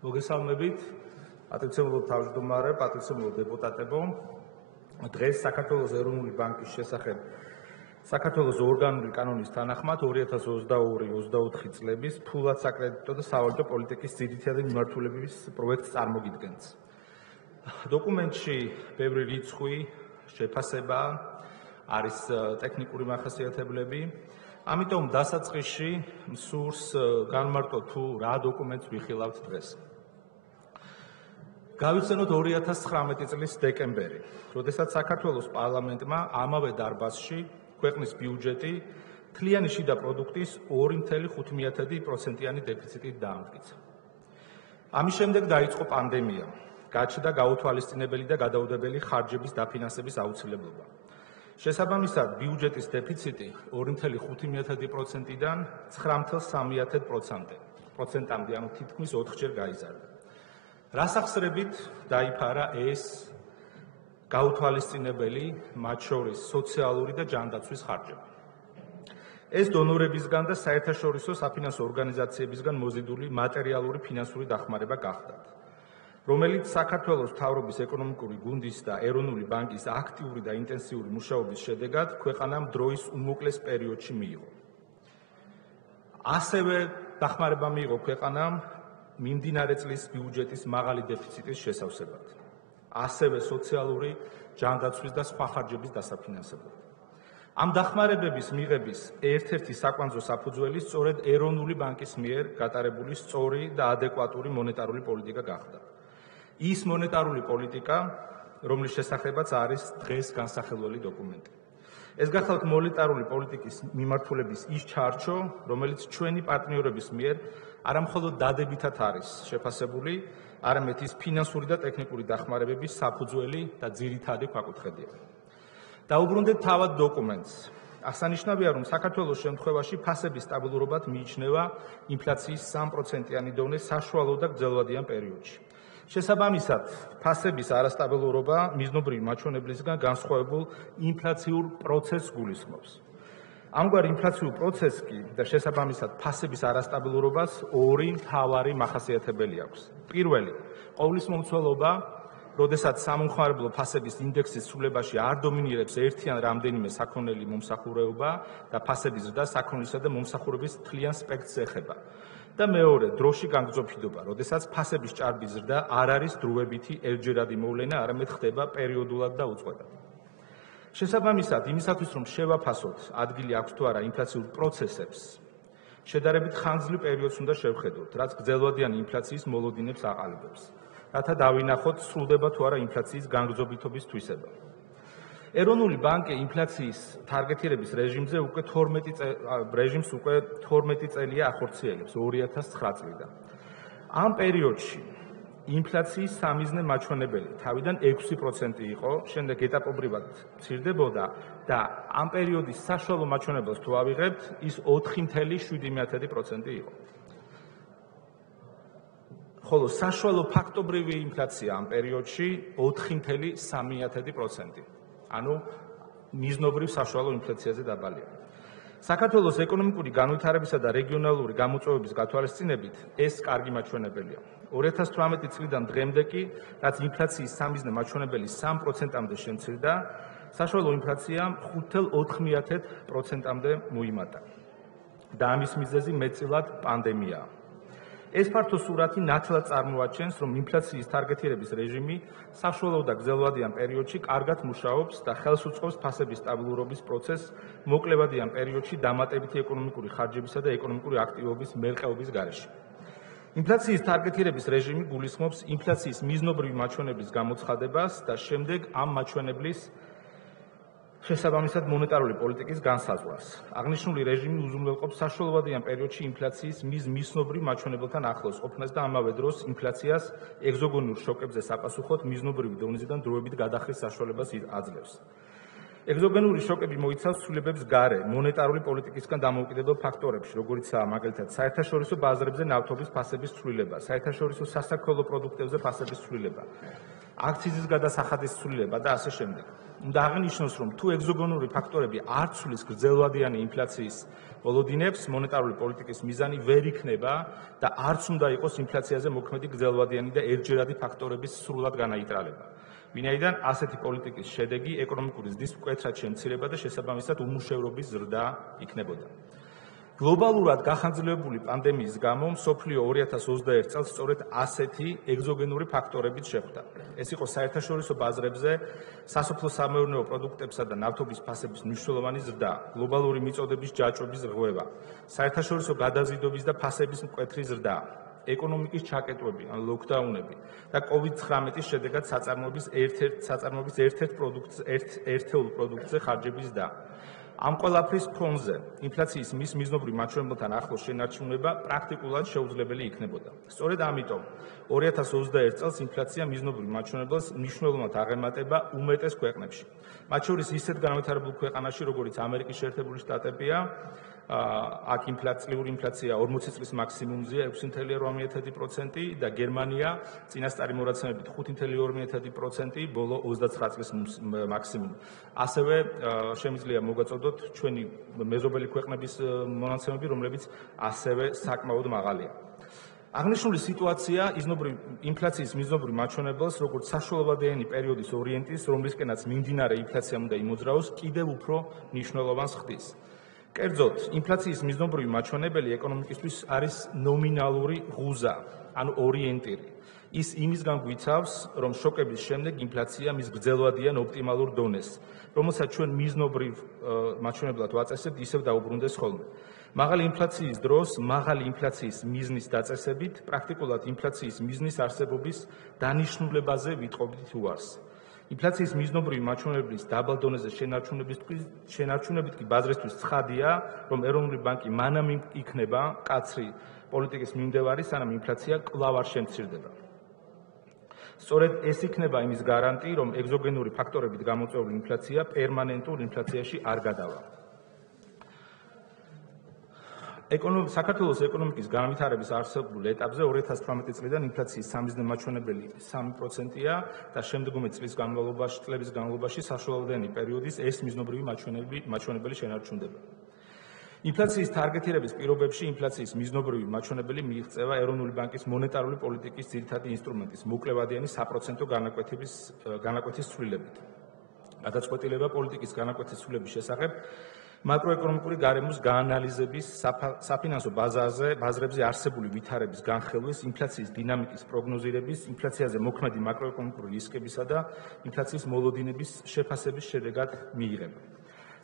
მოგესალმებით, პატრიციულ თავმჯდომარე, პატრიციულ დეპუტატებო. დღეს საქართველოს ეროვნული ბანკის შესახებ საქართველოს ორგანული კანონის თანახმად 2022-24 წლების ფულად საკრედიტო და სავალუტო პოლიტიკის ძირითადი მიმართულების პროექტს წარმოგიდგენს. დოკუმენტში ბევრი რიცხვი, შეფასება, არის ტექნიკური მახასიათებლები. ამიტომ დასაწყისში მსურს განმარტოთ თუ რა დოკუმენტს ვიხილავთ დღეს. გავიხსენოთ 2019 წლის დეკემბერი, როდესაც საქართველოს პარლამენტმა ამავე დარბაზში ქვეყნის ბიუჯეტი მთლიანი შიდა პროდუქტის 2.5%-იანი დეფიციტით დაამტკიცა. ამის შემდეგ დაიწყო პანდემია, გაჩნდა გაუთვალისწინებელი და გადაუდებელი ხარჯების დაფინანსების აუცილებლობა. შესაბამისად, ბიუჯეტის დეფიციტი 2.5%-დან 9.3%-მდე, ანუ თითქმის 4-ჯერ გაიზარდა. რას ახსრებით დაიფარა ეს გაუთვალისწინებელი, მათ შორის სოციალური და ჯანდაცვის ხარჯები. ეს დონორებისგან და საერთაშორისო საფინანსო ორგანიზაციებისგან მოზიდული მატერიალური ფინანსური დახმარება გახდათ, რომელიც საქართველოს მთავრობის ეკონომიკური გუნდის და ეროვნული ბანკის აქტიური და ინტენსიური მუშაობის შედეგად ქვეყანამ დროის უმოკლეს პერიოდში მიიღო. ასევე დახმარება მიიღო ქვეყანამ მიმდინარე წლის ბიუჯეტის მაღალი დეფიციტის შესავსებად, ასევე სოციალური, ჯანდაცვის და სხვა ხარჯების დასაფინანსებლად. ამ დახმარებების მიღების ერთ-ერთი საკვანძო საფუძველი სწორედ ეროვნული ბანკის მიერ გატარებული სწორი და ადეკვატური მონეტარული პოლიტიკა გახდა. ის მონეტარული პოლიტიკა, რომლის შესახებაც არის დღეს განსახილველი დოკუმენტი. ეს გახლავთ მონეტარული პოლიტიკის მიმართულების ის ჩარჩო, რომელიც ჩვენი პარტნიორების მიერ არა მხოლოდ დადებითად არის შეფასებული, არამედ ის ფინანსური და ტექნიკური დახმარებების საფუძველი და ძირითადი ქვაკუთხედია. დაუბრუნდეთ თავად დოკუმენტს. აღსანიშნავია, რომ საქართველოს შემთხვევაში ფასების სტაბილურობად მიიჩნევა ინფლაციის 3%-იანი დონე საშუალო და გრძელვადიან პერიოდში. შესაბამისად, ფასების არასტაბილურობა მიზნობრივი მაჩვენებლისგან განსხვავებულ ინფლაციურ პროცესს გულისხმობს. ამგვარ ინფლაციურ პროცესს კი და შესაბამისად ფასების არასტაბილურობას ორი მთავარი მახასიათებელი აქვს. პირველი, ყოვლის მომცველობა, როდესაც სამომხმარებლო ფასების ინდექსის ცვლილებაში არ დომინირებს ერთი ან რამდენიმე საქონელი მომსახურება და ფასების ზრდა საქონლისა და მომსახურების მთლიან სპექტრს ეხება. და მეორე, დროში განგრძოფიდობა, როდესაც ფასების ჭარბის ზრდა არ არის დროებითი ერთჯერადი მოვლენა, არამედ ხდება პერიოდულად და უწყვეტად. შესაბამისად, იმისათვის რომ შევაფასოთ, ადგილი აქვს თუ არა ინფლაციურ პროცესებს, შედარებით ხანგრძლივ პერიოდს უნდა შევხედოთ, რაც გრძელვადიანი ინფლაციის მოლოდინებს აყალიბებს, რათა დავინახოთ, სრულდება თუ არა ინფლაციის განგრძობითობის თვისება. ეროვნული ბანკი ინფლაციის თარგეტირების რეჟიმს უკვე 12 წელია ახორციელებს 2009 წლიდან. ამ პერიოდში ინფლაციის სამიზნე მაჩვენებელი თავიდან 6% იყო, შემდეგ ეტაპობრივად მცირდებოდა და ამ პერიოდის საშუალო მაჩვენებელს თუ ავიღებთ, ის 4.7% იყო. ხოლო საშუალო ფაქტობრივი ინფლაცია ამ პერიოდში 4.3%. ანუ მიზნობრივ საშუალო ინფლაციაზე დაბალია. საქართველოს ეკონომიკური განვითარებისა და რეგიონალური გამოწვევების გათვალისწინებით ეს კარგი მაჩვენებელია. 2018 წლიდან დღემდე კი, რაც ინფლაციის სამიზნე მაჩვენებელი 3%-მდე შემცირდა, საშუალო ინფლაცია 5.4%-მდე მოიმატა. და ამის მიზეზი მეტწილად პანდემიაა. ეს ფართო სურათი ნათლად წარმოაჩენს, რომ ინფლაციის თარგეტირების რეჟიმი საშუალო და გრძელვადიან პერიოდში კარგად მუშაობს და ხელს უწყობს ფასების სტაბილურობის პროცესს მოკლევადიან პერიოდში დამატებითი ეკონომიკური ხარჯებისა და ეკონომიკური აქტივობის მერყეობის გარეშე. ინფლაციის თარგეტირების რეჟიმი გულისხმობს ინფლაციის მიზნობრივი მაჩვენებლის გამოცხადებას და შემდეგ ამ მაჩვენებლის შესაბამისად მონეტარული პოლიტიკის განსაზღვრას. აღნიშნული რეჟიმი უზრუნველყოფს საშუალოვადიან პერიოდში ინფლაციის მიზნობრივ მაჩვენებელთან ახლოს ყოფნას და ამავე დროს ინფლაციას ეგზოგენურ შოკებზე საპასუხოდ მიზნობრივი დონეზიდან დროებით გადახრის საშუალებას აძლევს. ეგზოგენური შოკები მოიცავს ცვლილებებს გარე მონეტარული პოლიტიკისგან დამოუკიდებელ ფაქტორებში, როგორიცაა მაგალითად საერთაშორისო ბაზრებზე ნავთობის ფასების ცვლილება, საერთაშორისო სასაქონლო პროდუქტებზე ფასების ცვლილება, აქციზის გადასახადის ცვლილება და ასე შემდეგ. უნდა აღინიშნოს, რომ თუ ეგზოგენური ფაქტორები არ ცვლის გრძელვადიანი ინფლაციის ოლოდინებს, მონეტარული პოლიტიკის მიზანი ვერ იქნება და არც უნდა იყოს ინფლაციაზე მოქმედი გრძელვადიანი და ერთჯერადი ფაქტორების სრულად განაიტრალება. ვინაიდან ასეთი პოლიტიკის შედეგი ეკონომიკური ზრდის მკვეთრად შემცირება და შესაბამისად უმუშევრობის ზრდა იქნებოდა. გლობალურად გახანძლებული პანდემიის გამო მსოფლიო 2021 წელს სწორედ ასეთი ეგზოგენური ფაქტორებით შეხვდა. ეს იყო საერთაშორისო ბაზრებზე სასოფლო-სამეურნეო პროდუქტებსა და ნავთობის ფასების მნიშვნელოვანი ზრდა, გლობალური მიწოდების ჯაჭვების რღვევა, საერთაშორისო გადაზიდვების და ფასების მკვეთრი ზრდა, ეკონომიკის ჩაკეტვები, ან ლოკდაუნები და COVID-19-ის შედეგად საწარმოების ერთეულ პროდუქტზე ხარჯების ზრდა. ამ ყველაფრის ფონზე ინფლაციის მიზნობრივ მაჩვენებელთან ახლოს შენარჩუნება პრაქტიკულად შეუძლებელი იქნებოდა. სწორედ ამიტომ 2021 წელს ინფლაცია მიზნობრივ მაჩვენებელს მნიშვნელოვნად აღემატება უმეტეს ქვეყნებში. მათ შორის ისეთ განვითარებულ ქვეყანაში, როგორიც ამერიკის შეერთებული შტატებია, აქ წლიური ინფლაცია 40 წლის მაქსიმუმზეა 6.8% და გერმანია წინასწარი მონაცემებით 5.2%, ბოლო 29 წლის მაქსიმუმი. ასევე შემიძლია მოგაწოდოთ ჩვენი მეზობელი ქვეყნების მონაცემები, რომლებიც ასევე საკმაოდ მაღალია. აღნიშნული სიტუაცია ინფლაციის მიზნობრივ მაჩვენებელს, როგორც საშუალებიანი პერიოდის ორიენტის, რომლისკენაც მიმდინარე ინფლაციამ უნდა იმოძრაოს, კიდევ უფრო მნიშვნელოვანს ხდის. კერძოდ, ინფლაციის მიზნობრივი მაჩვენებელი ეკონომიკისთვის არის ნომინალური ღუზა, ანუ ორიენტირი. ის იმისგან გვიცავს, რომ შოკების შემდეგ ინფლაცია მის გრძელვადიან ოპტიმალურ დონეს, რომელსაც ჩვენ მიზნობრივ მაჩვენებლად ვაწესებთ, ისევ დაუბრუნდეს ხოლმე. მაღალი ინფლაციის დროს, მაღალი ინფლაციის მიზნის დაწესებით, პრაქტიკულად ინფლაციის მიზნის არსებობის დანიშნულებაზე ვიტყობთ უარს. ინფლაციის მიზნობრივი მაჩვენებლის დაბალ დონეზე შენარჩუნებით კი ბაზრისთვის ცხადია, რომ ეროვნული ბანკი მანამ იქნება მკაცრი პოლიტიკის მიმდევარი, სანამ ინფლაცია კვლავ არ შემცირდება. სწორედ ეს იქნება იმის გარანტი, რომ ეგზოგენური ფაქტორებით გამოწვეული ინფლაცია პერმანენტულ ინფლაციაში არ გადავა. საქართველოს ეკონომიკის განვითარების არსებულ ეტაპზე 2018 წლიდან ინფლაციის სამიზნე მაჩვენებელი 3%-ია და შემდგომი წლების განმავლობაში საშუალოვანი პერიოდის ეს მიზნობრივი მაჩვენებელი შენარჩუნდება. ინფლაციის ტარგეტირების პირობებში ინფლაციის მიზნობრივი მაჩვენებელი მიიღწევა ეროვნული ბანკის მონეტარული პოლიტიკის ძირითადი ინსტრუმენტის მოკლევადიანი საპროცენტო განაკვეთის ცვლილებით. გადაწყვეტილება პოლიტიკის განაკვეთის ცვლილების შესახებ მაკროეკონომიკური გარემოს გაანალიზების, საფინანსო ბაზრებზე არსებული ვითარების განხილვის, ინფლაციის დინამიკის პროგნოზირების, ინფლაციაზე მოქმედი მაკროეკონომიკური რისკებისა და ინფლაციის მოლოდინების შეფასების შედეგად მიიღება.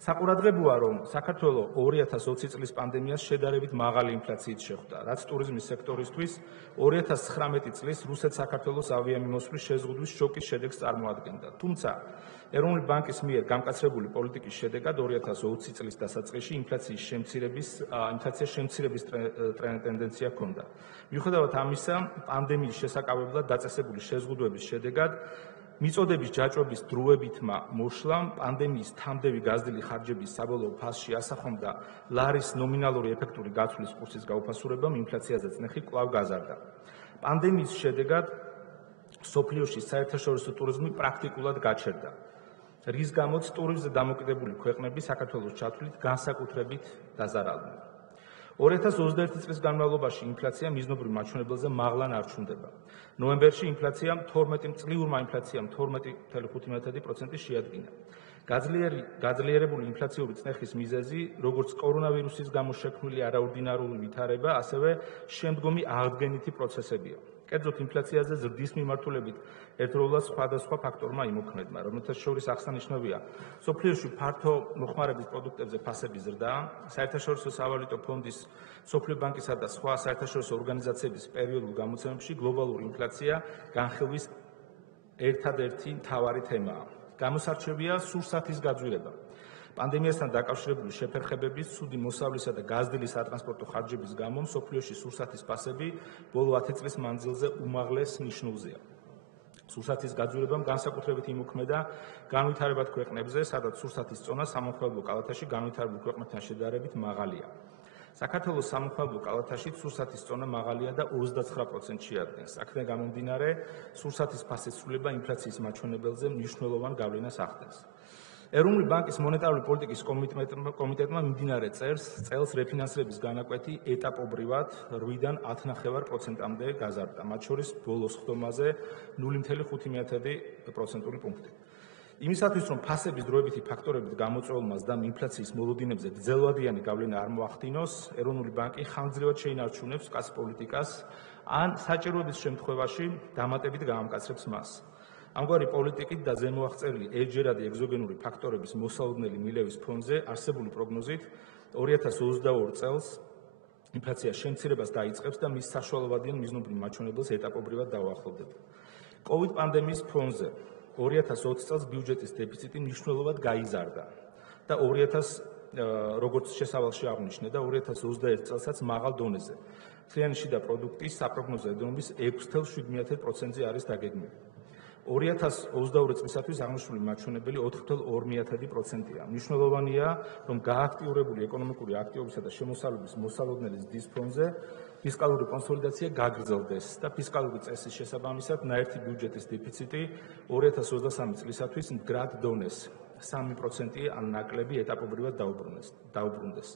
საყურადღებოა, რომ საქართველოს 2020 წლის პანდემიას შედარებით მაღალი ინფლაციით შეხვდა, რაც ტურიზმის სექტორისთვის 2019 წლის რუსეთ-საქართველოს ავიამიმოსვლის შეზღუდვის შოკის შედეგს წარმოადგენდა. თუმცა ეროვნული ბანკის მიერ გამკაცრებული პოლიტიკის შედეგად 2020 წლის დასაწყისში ინფლაციის შემცირების ტენდენცია ჰქონდა. მიუხედავად ამისა, პანდემიის შესაკავებლად დაწესებული შეზღუდვების შედეგად მიწოდების ჯაჭვების დროებითმა მოშლამ პანდემიის თამდევი გაზრდილი ხარჯების საბოლოო ფასში ასახომდა ლარის ნომინალური ეფექტური გაცვლის კურსის გაუფასურებამ ინფლაციაზე წნეხი კვლავ გაზარდა. პანდემიის შედეგად მსოფლიოში საერთაშორისო ტურიზმი პრაქტიკულად გაჩერდა, რის გამოც ტურიზმზე დამოკიდებული ქვეყნები საქართველოს ჩათვლით განსაკუთრებით დაზარალდნენ. 2021 წლის განმავლობაში ინფლაცია მიზნობრივ მაჩვენებელზე მაღლა ნარჩუნდება. ნოემბერში წლიურმა ინფლაციამ 12.5% შეადგინა. გაძლიერებული ინფლაციური წნეხის მიზეზი, როგორც კორონავირუსის გამო შექმნილი არაორდინარული ვითარება, ასევე შემდგომი აღდგენითი პროცესებია. კერძოდ ინფლაციაზე ზრდის მიმართულებით ერთდროულად სხვადასხვა ფაქტორმა იმოქმედმა, რომელთა შორის აღსანიშნავია მსოფლიოში ფართო მოხმარების პროდუქტებზე ფასების ზრდა, საერთაშორისო სავალუტო ფონდის, მსოფლიო ბანკისა და სხვა საერთაშორისო ორგანიზაციების პერიოდულ გამოცემებში გლობალური ინფლაცია განხილვის ერთადერთი მთავარი თემაა. გამოსარჩევია სურსათის გაძვირება. პანდემიასთან დაკავშირებული შეფერხებების, ცუდი მოსავლისა და გაზრდილი სატრანსპორტო ხარჯების გამო მსოფლიოში სურსათის ფასები ბოლო 10 წლის მანძილზე უმაღლეს ნიშნულზეა. სურსათის გაძვირებამ განსაკუთრებით იმოქმედა განვითარებად ქვეყნებზე, სადაც სურსათის წონა სამომხმარებლო კალათაში განვითარებულ ქვეყნებთან შედარებით მაღალია. საქართველოს სამომხმარებლო კალათაში სურსათის წონა მაღალია და 29% შეადგენს. აქედან გამომდინარე, სურსათის ფასის ცვლილება ინფლაციის მაჩვენებელზე მნიშვნელოვან გავლენას ახდენს. ეროვნული ბანკის მონეტარული პოლიტიკის კომიტეტმა მიმდინარე წელს რეფინანსირების განაკვეთი ეტაპობრივად 8-დან 10.5%-მდე გაზარდა, მათ შორის ბოლოს ხდომაზე 0.5% პუნქტი. იმისათვის, რომ ფასების დროებითი ფაქტორებით გამოწვეულმა ზდამ ინფლაციის მოლოდინებზე გრძელვადიანი გავლენა არ მოახდინოს, ეროვნული ბანკი ხანგრძლივად შეინარჩუნებს კაც პოლიტიკას ან საჭიროების შემთხვევაში დამატებით გაამკაცრებს მას. ამგვარი პოლიტიკით და ზემოაღწევილი ერთჯერადი ეგზოგენური ფაქტორების მოსალოდნელი მილევის ფონზე არსებული პროგნოზით 2022 წელს ინფლაცია შემცირებას დაიწყებს და მის საშუალებადიან მიზნობრივ მაჩვენებელს ეტაპობრივად დაუახლოვდება. COVID პანდემიის ფონზე 2020 წელს ბიუჯეტის დეფიციტი მნიშვნელოვნად გაიზარდა და როგორც შესავალში აღნიშნე და 2021 წელსაც მაღალ დონეზე. მთლიანი შიდა პროდუქტის საპროგნოზო ედრომის 6.7%-ზე არის დაგეგმილი. 2022 წლისათვის აღნიშნული მაჩვენებელი 4.2%-ია. მნიშვნელოვანია, რომ გააქტიურებული ეკონომიკური აქტივობისა და შემოსავლების მოსალოდნელი ზრდის ფონზე ფისკალური კონსოლიდაცია გაგრძელდეს და ფისკალური წესის შესაბამისად ნაერთი ბიუჯეტის დეფიციტი 2023 წლისათვის მდგრად დონეს 3% ან ნაკლები ეტაპობრივად დაუბრუნდეს.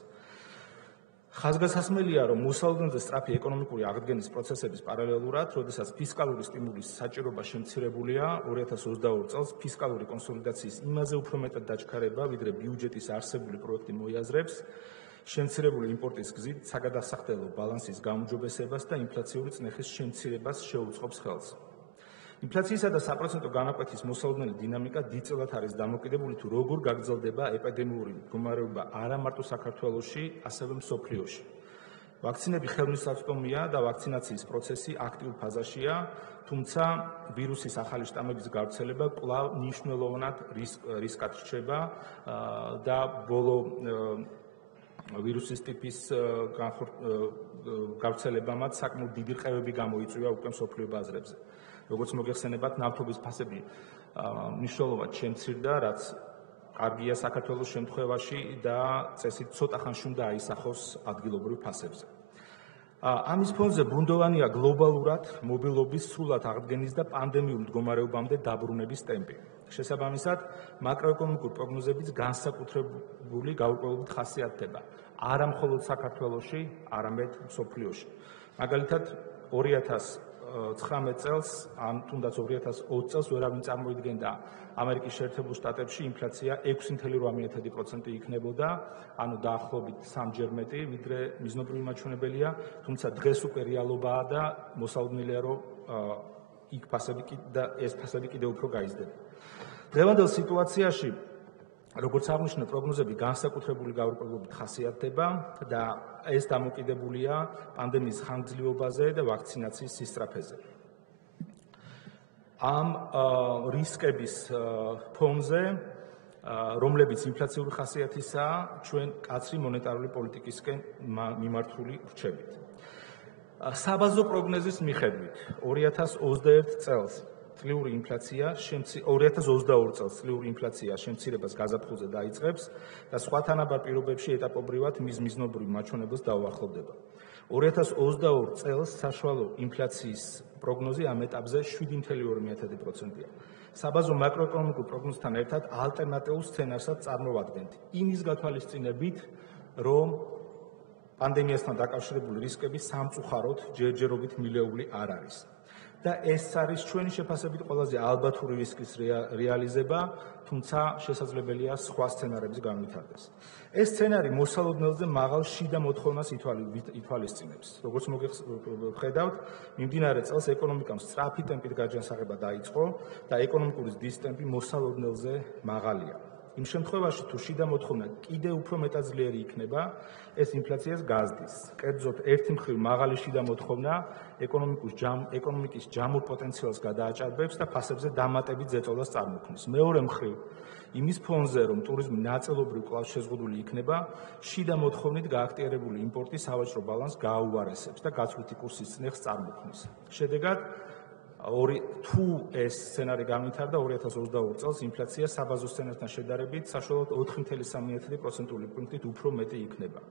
ხაზგასასმელია, რომ მოსალოდნელზე სწრაფი ეკონომიკური აღდგენის პროცესების პარალელურად, როდესაც ფისკალური სტიმულის საჭიროება შემცირებულია, 2022 წელს ფისკალური კონსოლიდაციის იმაზე უფრო მეტად დაჩქარება, ვიდრე ბიუჯეტის არსებული პროექტი მოიაზრებს, შემცირებული იმპორტის გზით საგადასახდელო ბალანსის გაუმჯობესებას და ინფლაციური წნეხის შემცირებას შეუწყობს ხელს. ინფლაციისა და საპროცენტო განაკვეთის მოსალოდნელი დინამიკა დიდწილად არის დამოკიდებული თუ როგორ გაგრძელდება ეპიდემიური მდგომარეობა არა მარტო საქართველოში, ასევე მსოფლიოში. ვაქცინები ხელმისაწვდომია და ვაქცინაციის პროცესი აქტიურ ფაზაშია, თუმცა ვირუსის ახალი შტამების გავრცელება კვლავ მნიშვნელოვნად რისკად რჩება და ბოლო ვირუსის ტიპის გავრცელებამაც საკმაოდ დიდი რყევები გამოიწვია უკვე მსოფლიო ბაზრებზე. როგორც მოგეხსენებათ, ნავთობის ფასები მნიშვნელოვნად შემცირდა, რაც კარგია საქართველოს შემთხვევაში და წესით ცოტა ხანში უნდა აისახოს ადგილობრივ ფასებზე. ამის ფონზე ბუნდოვანია გლობალურად მობილობის სრულად აღდგენის და პანდემიურ მდგომარეობამდე დაბრუნების ტემპი. შესაბამისად, მაკროეკონომიკური პროგნოზებიც განსაკუთრებული გაურკვევლობით ხასიათდება, არა მხოლოდ საქართველოში, არამედ მსოფლიოში. მაგალითად, 2019 წელს, ან თუნდაც 2020 წელს ვერავინ წარმოიდგენდა ამერიკის შეერთებულ შტატებში ინფლაცია 6.8% იქნებოდა, ანუ დაახლოებით 3-ჯერ მეტი, ვიდრე მიზნობრივი მაჩვენებელია, თუმცა დღეს უკვე რეალობაა და მოსალოდნელია, რომ ეს ფასები კიდევ უფრო გაიზრდება. დღევანდელ სიტუაციაში, როგორც აღნიშნე, პროგნოზები განსაკუთრებული გაურკვევლობით ხასიათდება და ეს დამოკიდებულია პანდემიის ხანგრძლივობაზე და ვაქცინაციის სისწრაფეზე. ამ რისკების ფონზე, რომლებიც ინფლაციური ხასიათისაა, ჩვენ კაცრი მონეტარული პოლიტიკისკენ მიმართული რჩებით. საბაზო პროგნოზის მიხედვით 2021 წელს 2022 წელს წლიური ინფლაცია შემცირებას გაზაფხულზე დაიწყებს და სხვა თანაბარ პირობებში ეტაპობრივად მის მიზნობრივ მაჩვენებელს დაუახლოვდება. 2022 წელს საშუალო ინფლაციის პროგნოზი ამ ეტაპზე 7.2%-ია. საბაზო მაკროეკონომიკურ პროგნოზთან ერთად ალტერნატიულ სცენარსაც წარმოვადგენთ. იმის გათვალისწინებით, რომ პანდემიასთან დაკავშირებული რისკები სამწუხაროდ ჯერჯერობით მილეული არ არის. და ეს არის ჩვენი შეფასებით ყველაზე ალბათური რისკის რეალიზება, თუმცა შესაძლებელია სხვა სცენარების განვითარდეს. ეს სცენარი მოსალოდნელზე მაღალ შიდა მოთხოვნას ითვალისწინებს. როგორც მოგხედავთ, მიმდინარე წელს ეკონომიკამ სწრაფი ტემპით გაჯანსაღება დაიწყო და ეკონომიკური ზრდის ტემპი მოსალოდნელზე მაღალია. იმ შემთხვევაში, თუ შიდა მოთხოვნა კიდევ უფრო მეტად ძლიერი იქნება, ეს ინფლაციას გაზრდის. კერძოდ, ერთი მხრივ მაღალი შიდა მოთხოვნა ეკონომიკის ჯამურ პოტენციალს გადააჭარბებს და ფასებზე დამატებით ზეწოლას წარმოქმნის. მეორე მხრივ, იმის ფონზე, რომ ტურიზმი ნაწილობრივ კვლავ შეზღუდული იქნება, შიდა მოთხოვნით გააქტიურებული იმპორტი სავაჭრო ბალანსს გააუარესებს და გაცვლითი კურსის წნეხს წარმოქმნის. შედეგად, თუ ეს სცენარი განვითარდა 2022 წელს ინფლაცია საბაზო სცენართან შედარებით საშუალოდ 4.3% პუნქტით უფრო მეტი იქნება.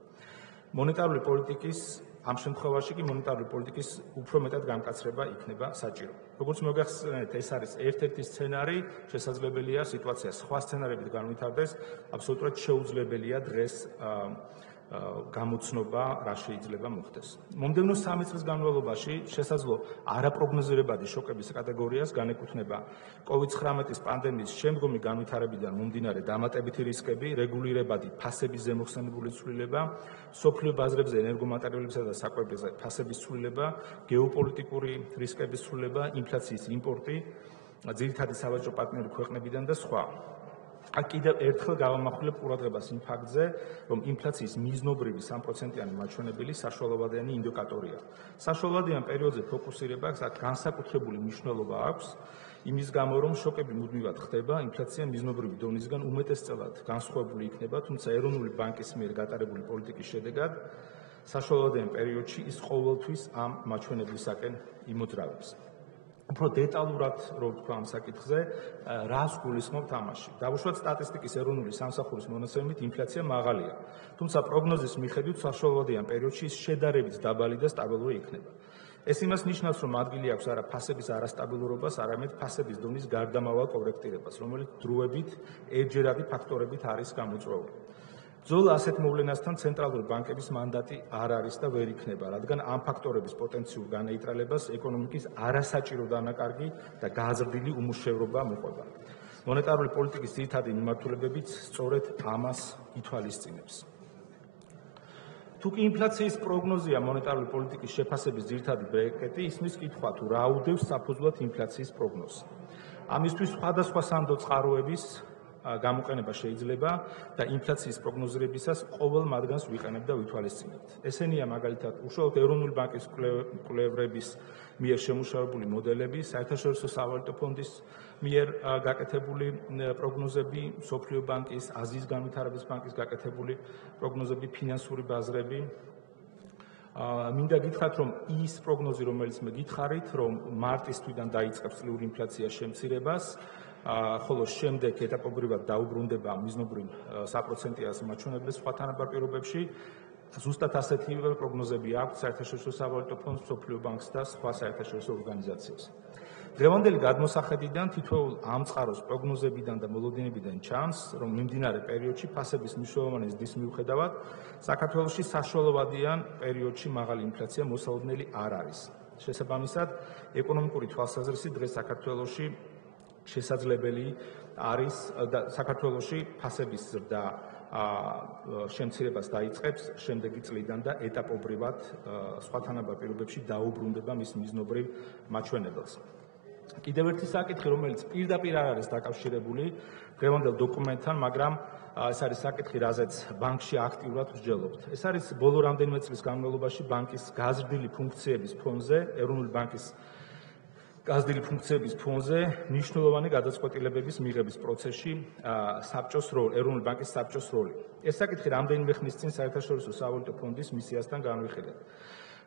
მონეტარული პოლიტიკის ამ შემთხვევაში კი მონეტარული პოლიტიკის უფრო მეტად გამკაცრება იქნება საჭირო. როგორც მოგახსენეთ, ეს არის ერთ-ერთი სცენარი, შესაძლებელია სიტუაცია სხვა სცენარებით განვითარდეს, აბსოლუტურად შეუძლებელია დღეს გამოცნობა რა შეიძლება მოხდეს. მომდევნო 3 წლის განმავლობაში შესაძლო არაპროგნოზირებადი შოკების კატეგორიას განეკუთვნება COVID-19 პანდემიის შემდგომი განვითარებიდან მომდინარე დამატებითი რისკები, რეგულირებადი ფასების ზემოხსენებული ცვლილება, სოფლიო ბაზრებზე ენერგომატერიალებისა და საკვებებზე ფასების ცვლილება, გეოპოლიტიკური რისკების ცვლილება, ინფლაციის იმპორტი, ძირითადი სავაჭრო პარტნიორი ქვეყნებიდან და სხვა. აქ კიდევ ერთხელ გავამახვილებ ყურადღებას იმ ფაქტზე, რომ ინფლაციის მიზნობრივი 3%-იანი მაჩვენებელი საშუალოვადიანი ინდიკატორია. საშუალოვადიან პერიოდზე ფოკუსირება განსაკუთრებული მნიშვნელობა აქვს, იმის გამო, რომ შოკები მუდმივად ხდება, ინფლაცია მიზნობრივი დონისგან უმეტესწილად განსხვავებული იქნება, თუმცა ეროვნული ბანკის მიერ გატარებული პოლიტიკის შედეგად საშუალოვადიან პერიოდში ის ყოველთვის ამ მაჩვენებლისაკენ იმოძრავებს. უფრო დეტალურად რო ვთქვა ამ საკითხზე, რას გულისხმობთ ამაში? დავუშვათ სტატისტიკის ეროვნული სამსახურის მონაცემებით ინფლაცია მაღალია, თუმცა პროგნოზის მიხედვით საშუალოვადიან პერიოდში ის შედარებით დაბალი და სტაბილური იქნება. ეს იმას ნიშნავს, რომ ადგილი აქვს არა ფასების არასტაბილურობას, არამედ ფასების დონის გარდამავალ კორექტირებას, რომელიც დროებით ერთჯერადი ფაქტორებით არის გამოწვეული. ბრძოლა ასეთ მოვლენასთან ცენტრალური ბანკების მანდატი არ არის და ვერ იქნება, რადგან ამ ფაქტორების პოტენციურ განეიტრალებას ეკონომიკის არასაჭირო დანაკარგი და გაზრდილი უმუშევრობა მოყვება. მონეტარული პოლიტიკის ძირითადი მიმართულებებიც სწორედ ამას ითვალისწინებს. თუკი ინფლაციის პროგნოზია მონეტარული პოლიტიკის შეფასების ძირითადი ბრეკეტი, ისმის კითხვა თუ რა უდევს საფუძვლად ინფლაციის პროგნოზს. ამისთვის სხვადასხვა სანდო წყაროების გამოყენება შეიძლება და ინფლაციის პროგნოზირებისას ყოველ მათგანს ვიყენებ და ვითვალისწინებთ. ესენია მაგალითად უშუალოდ ეროვნული ბანკის კვლევრების მიერ შემუშავებული მოდელები, საერთაშორისო სავალუტო ფონდის მიერ გაკეთებული პროგნოზები, მსოფლიო ბანკის, აზიის განვითარების ბანკის გაკეთებული პროგნოზები, ფინანსური ბაზრები. მინდა გითხრათ, რომ ის პროგნოზი, რომელიც მე გითხარით, რომ მარტის თვიდან დაიწყებს წლიური ინფლაციის შემცირებას, ხოლო შემდეგ ეტაპობრივად დაუბრუნდება მიზნობრივ 3%-იან მაჩვენებლებს სხვა თანაბარ პირობებში, ზუსტად ასეთივე პროგნოზები აქვს საერთაშორისო სავალუტო ფონდს, მსოფლიო ბანკს და სხვა საერთაშორისო ორგანიზაციებს. დღევანდელი გადმოსახედიდან თითოეულ ამ წყაროს პროგნოზებიდან და მოლოდინებიდან ჩანს, რომ მიმდინარე პერიოდში ფასების მნიშვნელოვანი ზრდის მიუხედავად, საქართველოში საშუალოვადიან პერიოდში მაღალი ინფლაცია მოსალოდნელი არ არის. შესაბამისად, ეკონომიკური თვალსაზრისით დღეს საქართველოში შესაძლებელი არის და საქართველოში ფასების ზრდა შემცირებას დაიწყებს შემდეგი წლიდან და ეტაპობრივად სხვა თანაბარ პირობებში დაუბრუნდება მის მიზნობრივ მაჩვენებელს. კიდევ ერთი საკითხი, რომელიც პირდაპირ არ არის დაკავშირებული დღევანდელ დოკუმენტთან, მაგრამ ეს არის საკითხი, რაზეც ბანკში აქტიურად ვსჯელობთ. ეს არის ბოლო რამდენიმე წლის განმავლობაში ბანკის გაზრდილი ფუნქციების ფონზე, ეროვნული ბანკის გაზრდილი ფუნქციების ფონზე მნიშვნელოვანი გადაწყვეტილებების მიღების პროცესში საბჭოს როლი, ეროვნული ბანკის საბჭოს როლი. ეს საკითხი რამდენიმე ხნის წინ საერთაშორისო სავალუტო ფონდის მისიასთან განვიხილეთ.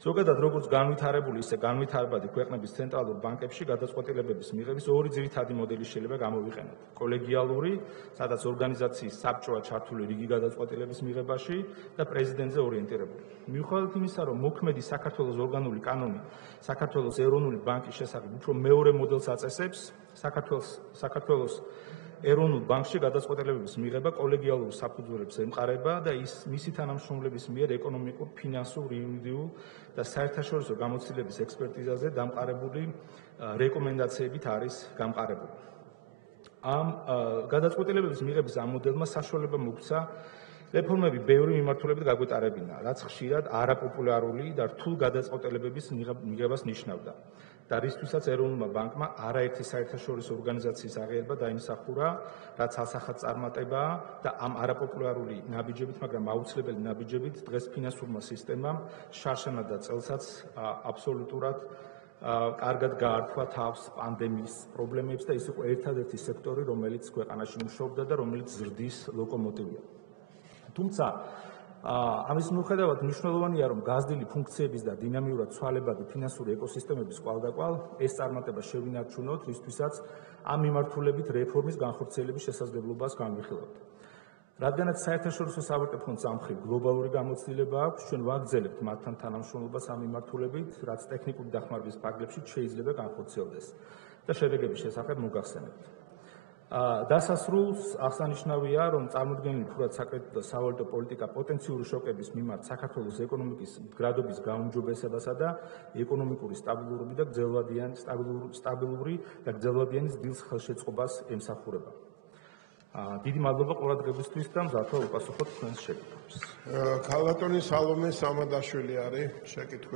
ზოგადად, როგორც განვითარებული, ისე განვითარებადი ქვეყნების ცენტრალურ ბანკებში გადაწყვეტილებების მიღების ორი ძირითადი მოდელი შეიძლება გამოვიყენოთ. კოლეგიალური, სადაც ორგანიზაციის საბჭოა ჩართული რიგი გადაწყვეტილების მიღებაში და პრეზიდენტზე ორიენტირებული. მიუხედავად იმისა, რომ მოქმედი საქართველოს ორგანული კანონი საქართველოს ეროვნული ბანკის შესახებ უფრო მეორე მოდელს აწესებს, საქართველოს ეროვნულ ბანკში გადაწყვეტილებების მიღება კოლეგიალურ საფუძველებს ემყარება და მისი თანამშრომლების მიერ ეკონომიკურ, ფინანსურ, იურიდიულ და საერთაშორისო გამოცდილების ექსპერტიზაზე დამყარებული რეკომენდაციებით არის გამყარებული. ამ გადაწყვეტილებების მიღების ამ მოდელმა საშუალება მოგვცა რეფორმები ბევრი მიმართულებით გაგვეტარებინა, რაც ხშირად არაპოპულარული და რთულ გადაწყვეტილებების მიღებას ნიშნავდა. და რისთვისაც ეროვნულმა ბანკმა არაერთი საერთაშორისო ორგანიზაციის აღიარება დაიმსახურა, რაც ასახად წარმატებაა და ამ არაპოპულარული ნაბიჯებით, მაგრამ აუცილებელი ნაბიჯებით დღეს ფინანსურმა სისტემამ შარშანა და წელსაც აბსოლუტურად კარგად გაართვა თავს პანდემიის პრობლემებს და ის იყო ერთადერთი სექტორი, რომელიც ქვეყანაში მუშაობდა და რომელიც ზრდის ლოკომოტივია. თუმცა ამის მიუხედავად მნიშვნელოვანია, რომ გაზრდილი ფუნქციების და დინამიურად ცვალებადი ფინანსური ეკოსისტემების კვალდაკვალ ეს წარმატება შევინარჩუნოთ, რისთვისაც ამ მიმართულებით რეფორმის განხორციელების შესაძლებლობას განვიხილავთ. რადგანაც საერთაშორისო სავაჭრო ფონდს ამ მხრივ გლობალური გამოცდილება აქვს, ჩვენ ვაგრძელებთ მათთან თანამშრომლობას ამ მიმართულებით, რაც ტექნიკური დახმარების ფარგლებში შეიძლება განხორციელდეს და შედეგების შესახებ მოგახსენებთ. დასასრულს აღსანიშნავია, რომ წარმოდგენილი ფურად საკრედიტო და სავალუტო პოლიტიკა პოტენციური შოკების მიმართ საქართველოს ეკონომიკის მდგრადობის გაუმჯობესებასა და ეკონომიკური სტაბილური და გრძელვადიანი ძილის ხელშეწყობას ემსახურება. დიდი მადლობა ყურადღებისთვის და მზადვარ უპასუხოთ თქვენს შეკითხვებს. ქალბატონი სალომე სამადაშვილი არის შეკითხვა.